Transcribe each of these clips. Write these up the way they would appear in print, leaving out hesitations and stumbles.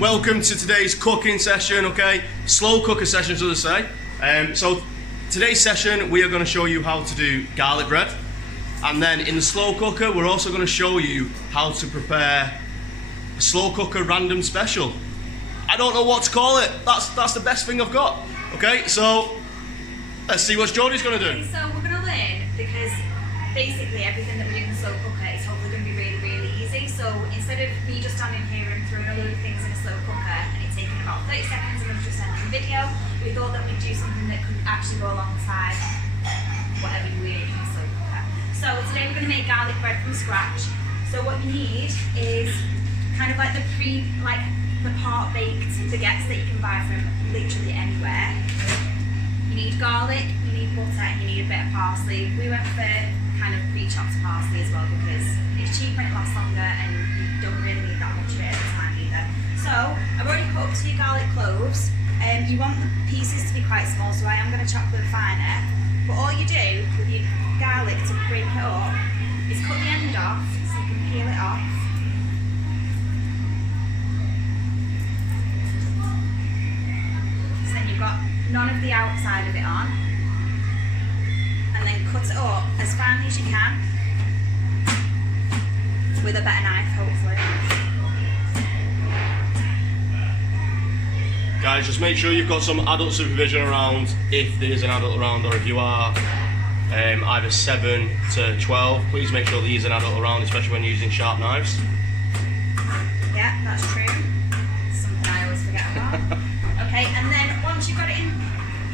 welcome to today's cooking session, okay? Slow cooker session, so to say. So today's session, we are going to show you how to do garlic bread. And then in the slow cooker, we're also going to show you how to prepare a slow cooker random special. I don't know what to call it. That's the best thing I've got. Okay, so let's see what Jodie's going to do. So we're going to learn, because basically everything that we do in the slow cooker is hopefully going to be really, really easy. So instead of me just standing here and throwing a load of things in a slow cooker and it taking about 30 seconds and us just ending the video, we thought that we'd do something that could actually go alongside whatever you're eating in the slow cooker. So today we're going to make garlic bread from scratch. So what you need is kind of like the part baked baguettes that you can buy from literally anywhere. You need garlic, you need butter, and you need a bit of parsley. We went for kind of pre-chopped parsley as well because it's cheaper and it lasts longer and you don't really need that much of it at the time either. So I've already cut up to your garlic cloves. You want the pieces to be quite small, so I am going to chop them finer. But all you do with your garlic to break it up is cut the end off so you can peel it off. So then you've got none of the outside of it on, and then cut it up as finely as you can with a better knife, hopefully. Guys, just make sure you've got some adult supervision around if there is an adult around, or if you are either 7 to 12, please make sure there is an adult around, especially when using sharp knives. Yeah, that's true. Something I always forget about. Okay, and then once you've got it in,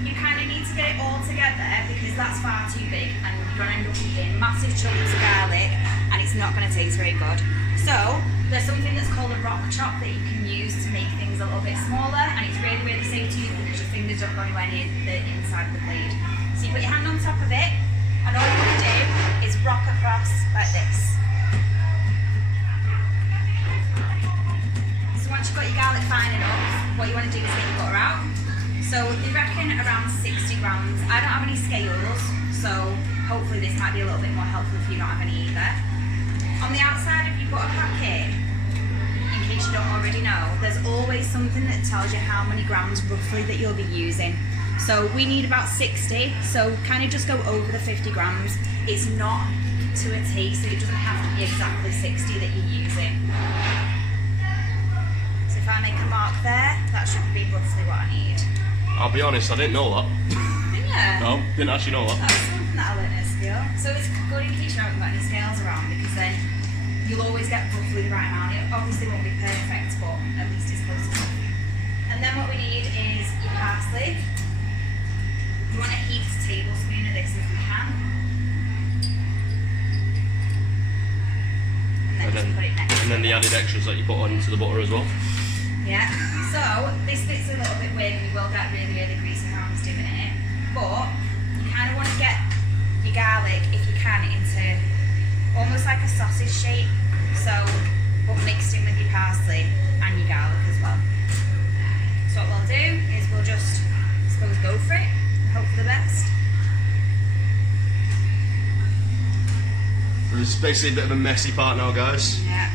you kind of need to get it all together because that's far too big and you're going to end up eating massive chunks of garlic and it's not going to taste very good. So there's something that's called a rock chop that you can use to make things a little bit smaller, and it's really, really safe to use because your fingers don't go anywhere near the inside of the blade. So you put your hand on top of it and all you want to do is rock across like this. So once you've got your garlic fine enough, what you want to do is get your butter out. So you reckon around 60 grams. I don't have any scales, so hopefully this might be a little bit more helpful if you don't have any either. On the outside of your butter packet, in case you don't already know, there's always something that tells you how many grams roughly that you'll be using. So we need about 60, so kind of just go over the 50 grams. It's not to a taste, so it doesn't have to be exactly 60 that you're using. So if I make a mark there, that should be roughly what I need. I'll be honest, I didn't know that. Didn't you? No, didn't actually know that. That's something that I learned at school. So it's good in case you haven't got any scales around, because then you'll always get roughly the right amount. It obviously won't be perfect, but at least it's close enough. And then what we need is your parsley. You want a heaped tablespoon of this if you can. And then just put it next and then the added extras that you put onto the butter as well. Yeah. So this bit's a little bit weird and you will get really, really greasy hands doing it. But you kind of want to get your garlic, if you can, into almost like a sausage shape. So, but mixed in with your parsley and your garlic as well. So what we'll do is we'll just, I suppose, go for it. Hope for the best. There's basically a bit of a messy part now, guys. Yeah.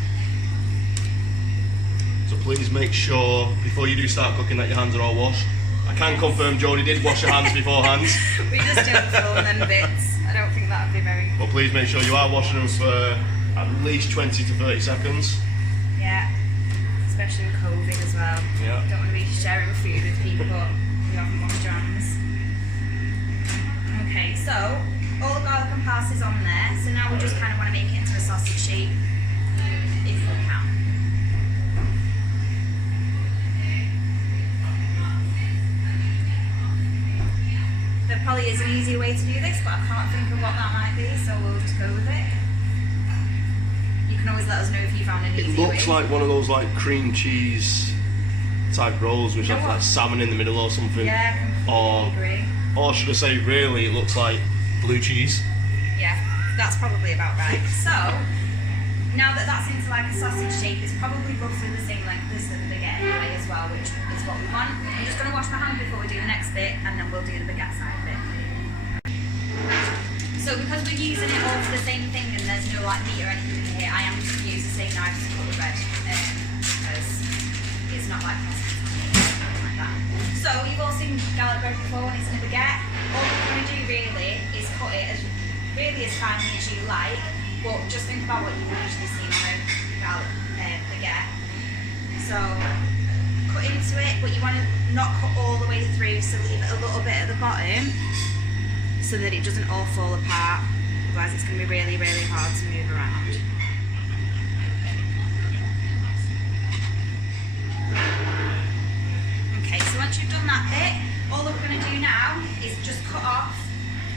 So please make sure before you do start cooking that your hands are all washed. I can confirm Jodie did wash her hands beforehand. We just don't film them bits. I don't think that would be very... But please make sure you are washing them for at least 20 to 30 seconds. Yeah. Especially with COVID as well. Yeah. Don't want to be sharing food with people who haven't washed your hands. Okay, so all the garlic and parsley's on there. So now we just kind of want to make it into a sausage shape, if we can. There probably is an easier way to do this, but I can't think of what that might be, so we'll just go with it. You can always let us know if you found an easier way. It looks like one of those like cream cheese type rolls which have like salmon in the middle or something. Yeah, I completely agree. Or should I say, really, it looks like blue cheese. Yeah, that's probably about right. So, now that that's into like a sausage shape, it's probably roughly the same length as the baguette anyway as well, which is what we want. I'm just going to wash my hand before we do the next bit, and then we'll do the baguette side of it. So because we're using it all for the same thing and there's no like meat or anything in here, I am just going to use the same knife to cut the bread, because it's not like something like that. So you've all seen garlic bread before when it's in a baguette. All we're going to do really is cut it as finely as you like, but just think about what you usually see on a garlic baguette. So cut into it, but you want to not cut all the way through, so leave it a little bit at the bottom so that it doesn't all fall apart. Otherwise it's going to be really, really hard to move around. Okay, so once you've done that bit, all that we're going to do now is just cut off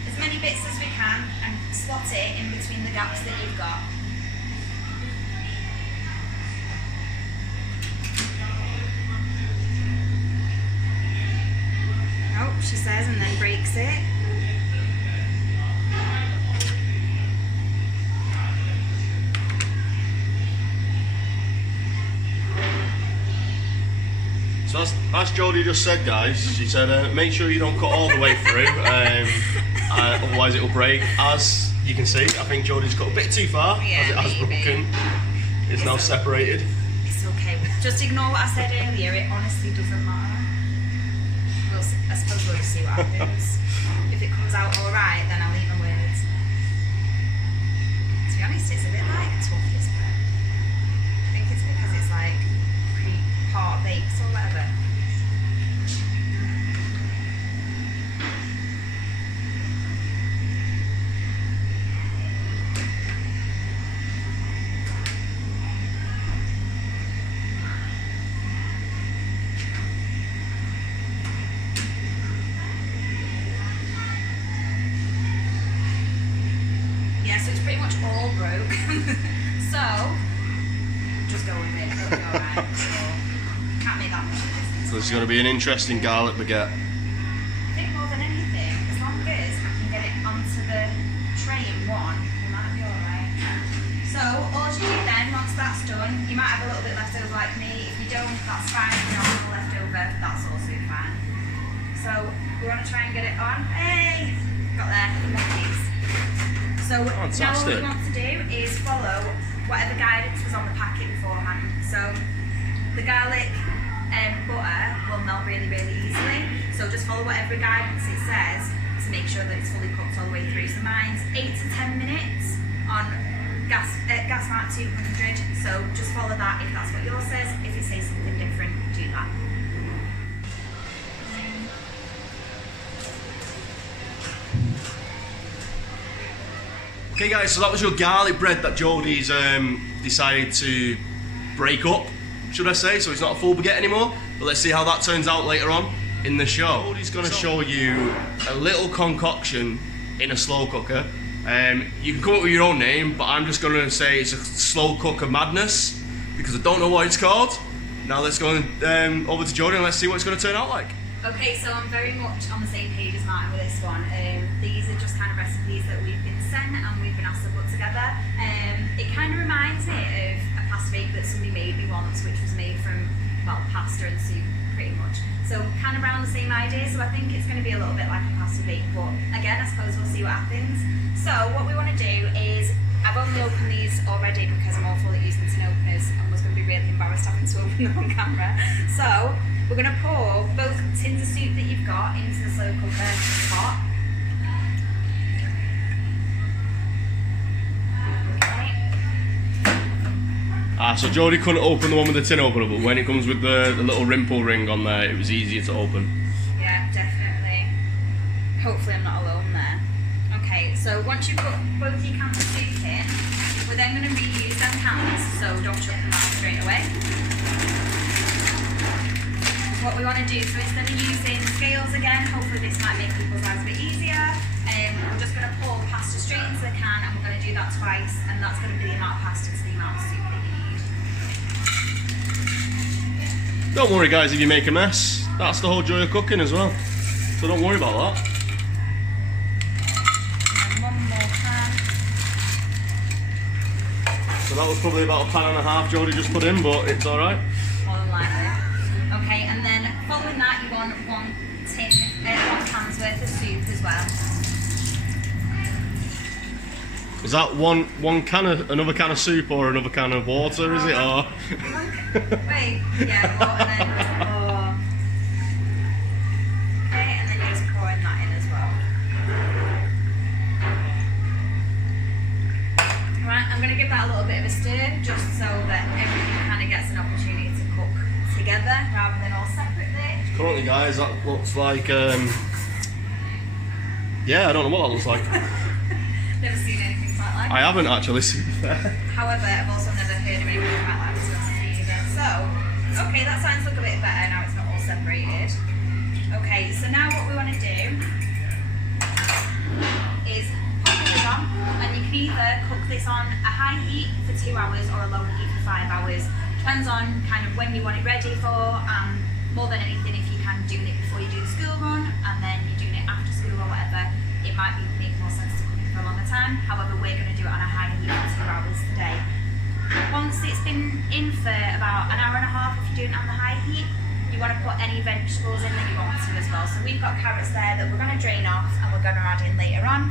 as many bits as we can and slot it in between the gaps that you've got. Oh, she says, and then breaks it. So as Jodie just said, guys, she said make sure you don't cut all the way through, otherwise it will break. As you can see, I think Jodie's cut a bit too far, as it has broken. It's now separated. It's okay. Just ignore what I said earlier, it honestly doesn't matter. I suppose we'll just see what happens. If it comes out alright, then I'll eat my words. To be honest, it's a bit like tough, this bread. I think it's because it's like pre-part baked or whatever. So it's pretty much all broke. So just go with it, it'll be alright. So can't make that much of a difference. So this is going to be an interesting garlic baguette. I think more than anything, as long as I can get it onto the tray in one, we might be alright. So all you do then, once that's done, you might have a little bit left over like me. If you don't, that's fine. If you don't have left over, that's also fine. So we want to try and get it on. Hey! Got there, in one piece. So now what we want to do is follow whatever guidance was on the packet beforehand. So the garlic butter will melt really, really easily. So just follow whatever guidance it says to make sure that it's fully cooked all the way through. So mine's 8 to 10 minutes on gas mark 200. So just follow that if that's what yours says. If it says something different, do that. Okay guys, so that was your garlic bread that Jodie's decided to break up, should I say, so it's not a full baguette anymore. But let's see how that turns out later on in the show. Jodie's going to show you a little concoction in a slow cooker. You can come up with your own name, but I'm just going to say it's a slow cooker madness because I don't know what it's called. Now let's go over to Jodie and let's see what it's going to turn out like. Okay, so I'm very much on the same page as Martin with this one. These are just kind of recipes that we've been sent and we've been asked to put together. It kind of reminds me of a pasta bake that somebody made me once, which was made from, well, pasta and soup, pretty much. So kind of around the same idea, so I think it's going to be a little bit like a pasta bake, but again, I suppose we'll see what happens. So what we want to do is, I've only opened these already because I'm awful at using tin openers and was going to be really embarrassed having to open them on camera. So we're going to pour both tins of soup that you've got into the slow cooker pot. So Jodie couldn't open the one with the tin opener, but when it comes with the little rimple ring on there, it was easier to open. Yeah, definitely. Hopefully I'm not alone there. Okay, so once you've put both your cans of soup in, we're then going to reuse them cans, so don't chuck them out straight away. What we want to do, so instead of using scales again, hopefully this might make people's lives a bit easier, we're just going to pour pasta straight into the can and we're going to do that twice, and that's going to be the amount of pasta to the amount of soup that you need. Don't worry guys if you make a mess, that's the whole joy of cooking as well, so don't worry about that. And then one more pan. So that was probably about a pan and a half Jodie just put in, but it's alright. More than likely. Okay, and then following that you want one can's worth of soup as well. Is that one can of another can of soup or another can of water? Is it or? Wait, yeah, water then. Or... Okay, and then you're just pouring that in as well. Right, I'm going to give that a little bit of a stir just so that everything kind of gets an opportunity to cook together rather than all separately. Currently, guys, that looks like yeah, I don't know what that looks like. Never seen anything quite like. I haven't actually, to be fair. However, I've also never heard of anything quite like this recipe either. So, okay, that sounds look a bit better now. It's not all separated. Okay, so now what we want to do is pop this on, and you can either cook this on a high heat for 2 hours or a low heat for 5 hours. Depends on kind of when you want it ready for, and more than anything, if you can do it before you do the school run, and then you're doing it after school or whatever, it might make more sense to cook it for a longer time. However, we're going to do it on a high heat for 2 hours today. Once it's been in for about an hour and a half, if you're doing it on the high heat, you want to put any vegetables in that you want to as well. So we've got carrots there that we're going to drain off and we're going to add in later on.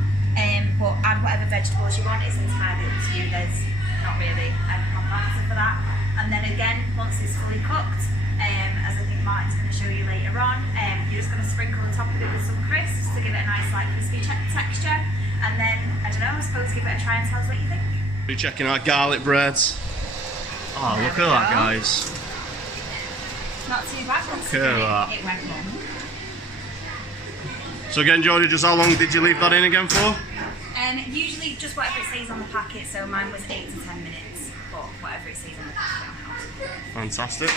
But add whatever vegetables you want, it's entirely up to you. There's not really a proper answer for that. And then again, once it's fully cooked, as I think Martin's going to show you later on, you're just going to sprinkle the top of it with some crisps to give it a nice like crispy texture. And then, I don't know, I suppose give it a try and tell us what you think. We're checking out garlic breads. Oh, look at that, guys. Not too bad Look considering at that. it went long. So again, Jodie, just how long did you leave that in again for? Usually just whatever it says on the packet, so mine was 8 to 10 minutes, but whatever it says on the packet. Fantastic.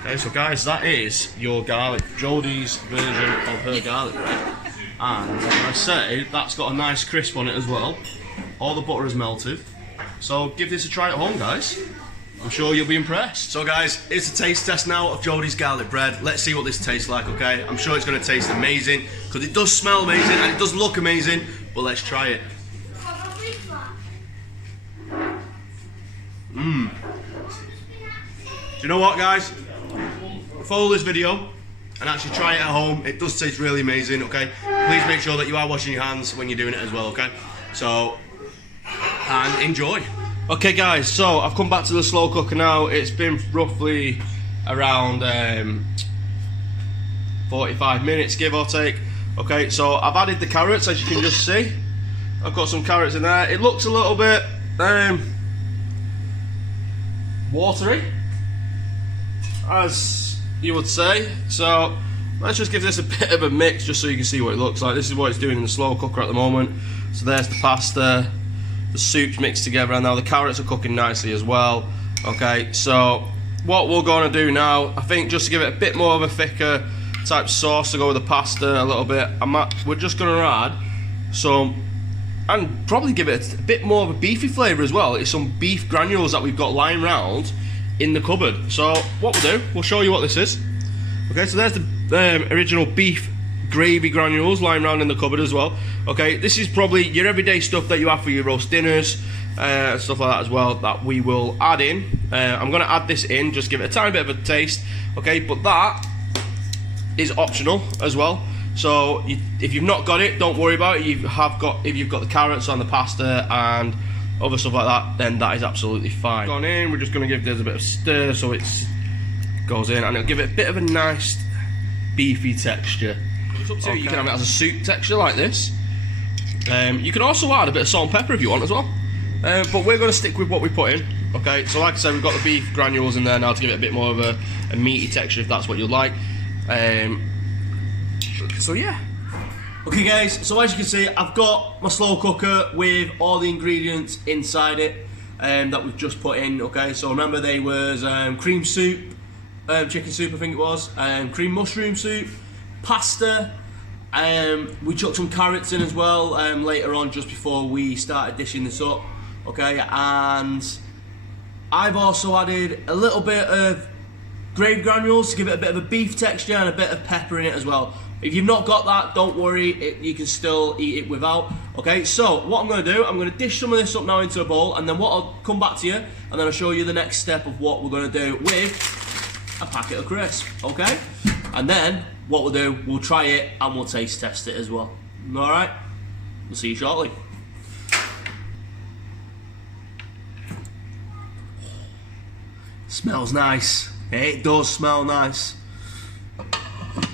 Okay, so guys, that is your garlic, Jodie's version of her garlic bread. And like I say, that's got a nice crisp on it as well. All the butter is melted. So give this a try at home, guys. I'm sure you'll be impressed. So guys, it's a taste test now of Jodie's garlic bread. Let's see what this tastes like, okay? I'm sure it's going to taste amazing, because it does smell amazing and it does look amazing, but let's try it. Mmm. Do you know what, guys? Follow this video and actually try it at home. It does taste really amazing, okay? Please make sure that you are washing your hands when you're doing it as well, okay? So, and enjoy. Okay guys, so I've come back to the slow cooker now. It's been roughly around 45 minutes, give or take. Okay, so I've added the carrots, as you can just see. I've got some carrots in there. It looks a little bit watery, as you would say. So let's just give this a bit of a mix just so you can see what it looks like. This is what it's doing in the slow cooker at the moment. So there's the pasta, the soup's mixed together, and now the carrots are cooking nicely as well. Okay, so what we're going to do now, I think just to give it a bit more of a thicker type sauce to go with the pasta a little bit, we're just going to add some, and probably give it a bit more of a beefy flavour as well. It's some beef granules that we've got lying around in the cupboard. So what we'll do, we'll show you what this is. Okay, so there's the original beef gravy granules lying around in the cupboard as well. Okay, this is probably your everyday stuff that you have for your roast dinners, stuff like that as well, that we will add in. I'm going to add this in, just give it a tiny bit of a taste. Okay, but that is optional as well. So if you've not got it, don't worry about it. If you've got the carrots on the pasta and other stuff like that, then that is absolutely fine. Gone in, we're just going to give this a bit of stir so it goes in, and it'll give it a bit of a nice beefy texture. It's up to you. You can have it as a soup texture like this. You can also add a bit of salt and pepper if you want as well. But we're going to stick with what we put in. Okay, so like I said, we've got the beef granules in there now to give it a bit more of a meaty texture if that's what you like. So yeah. Okay guys, so as you can see, I've got my slow cooker with all the ingredients inside it that we've just put in. Okay, so remember they was cream soup, chicken soup I think it was, cream mushroom soup, pasta, we chucked some carrots in as well later on just before we started dishing this up. Okay, and I've also added a little bit of gravy granules to give it a bit of a beef texture and a bit of pepper in it as well. If you've not got that, don't worry, you can still eat it without. Okay, so what I'm going to do, I'm going to dish some of this up now into a bowl, and then what I'll come back to you, and then I'll show you the next step of what we're going to do with a packet of crisps. Okay, and then what we'll do, we'll try it and we'll taste test it as well. Alright, we'll see you shortly. Smells nice. It does smell nice.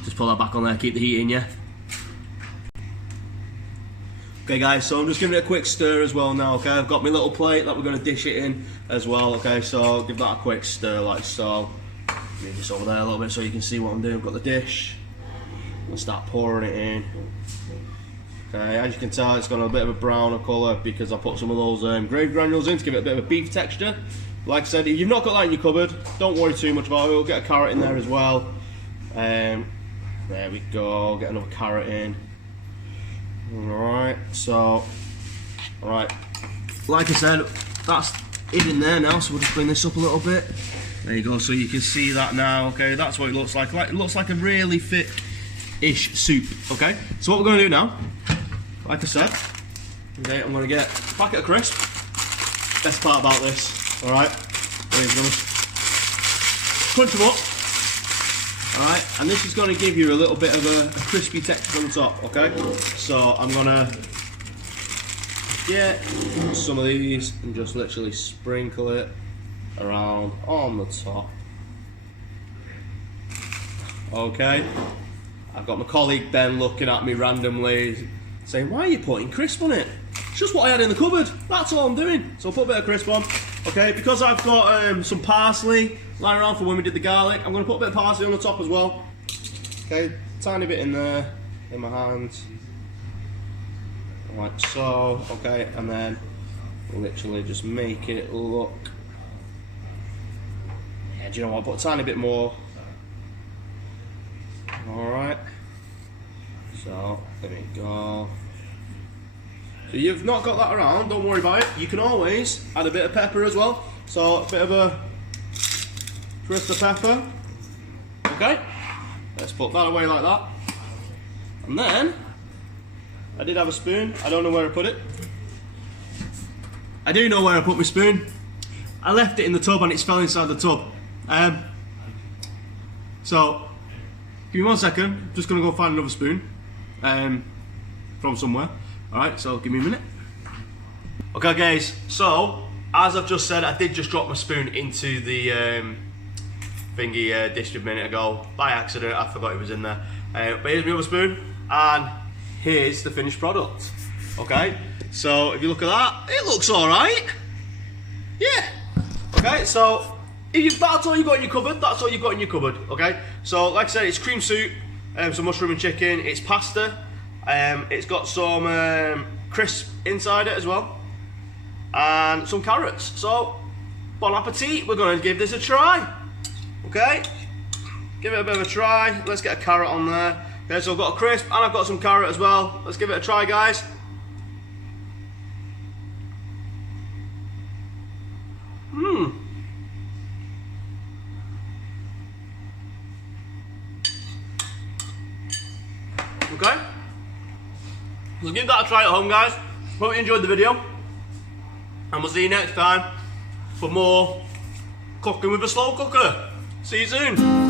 Just put that back on there, keep the heat in, yeah? Okay guys, so I'm just giving it a quick stir as well now, okay? I've got my little plate that we're going to dish it in as well, okay? So I'll give that a quick stir like so. Move this over there a little bit so you can see what I'm doing. I've got the dish. I'll start pouring it in. Okay, as you can tell, it's got a bit of a browner colour because I put some of those gravy granules in to give it a bit of a beef texture. Like I said, if you've not got that in your cupboard, don't worry too much about it. We'll get a carrot in there as well. There we go, get another carrot in. Alright, so, alright, like I said, that's it in there now, so we'll just bring this up a little bit. There you go, so you can see that now, okay, that's what it looks like. It looks like a really thick-ish soup, okay? So what we're going to do now, like I said, okay, I'm going to get a packet of crisp. Best part about this, alright, is going to crunch them up. Alright, and this is going to give you a little bit of a crispy texture on the top, okay? So I'm going to get some of these and just literally sprinkle it around on the top. Okay? I've got my colleague Ben looking at me randomly saying, why are you putting crisp on it? It's just what I had in the cupboard, that's all I'm doing. So I'll put a bit of crisp on. Okay, because I've got some parsley lying around for when we did the garlic, I'm going to put a bit of parsley on the top as well. Okay, tiny bit in there, in my hands. Like so, okay, and then literally just make it look. Yeah, do you know what, put a tiny bit more. Alright, so there we go. So you've not got that around, don't worry about it. You can always add a bit of pepper as well. So a bit of a twist of pepper. Okay, let's put that away like that. And then, I did have a spoon. I don't know where I put it. I do know where I put my spoon. I left it in the tub and it's fell inside the tub. So, give me 1 second. I'm just going to go find another spoon from somewhere. Alright, so give me a minute. Okay guys, so as I've just said, I did just drop my spoon into the thingy dish a minute ago by accident. I forgot it was in there. But here's my other spoon, and here's the finished product. Okay, so if you look at that, it looks alright. Yeah. Okay, so if that's all you got in your cupboard, that's all you've got in your cupboard. Okay, so like I said, it's cream soup, some mushroom and chicken, it's pasta. It's got some crisp inside it as well, and some carrots. So, bon appetit, we're going to give this a try. Okay, give it a bit of a try. Let's get a carrot on there. Okay, so I've got a crisp and I've got some carrot as well. Let's give it a try, guys. Okay. So give that a try at home, guys. Hope you enjoyed the video, and we'll see you next time for more cooking with a slow cooker. See you soon.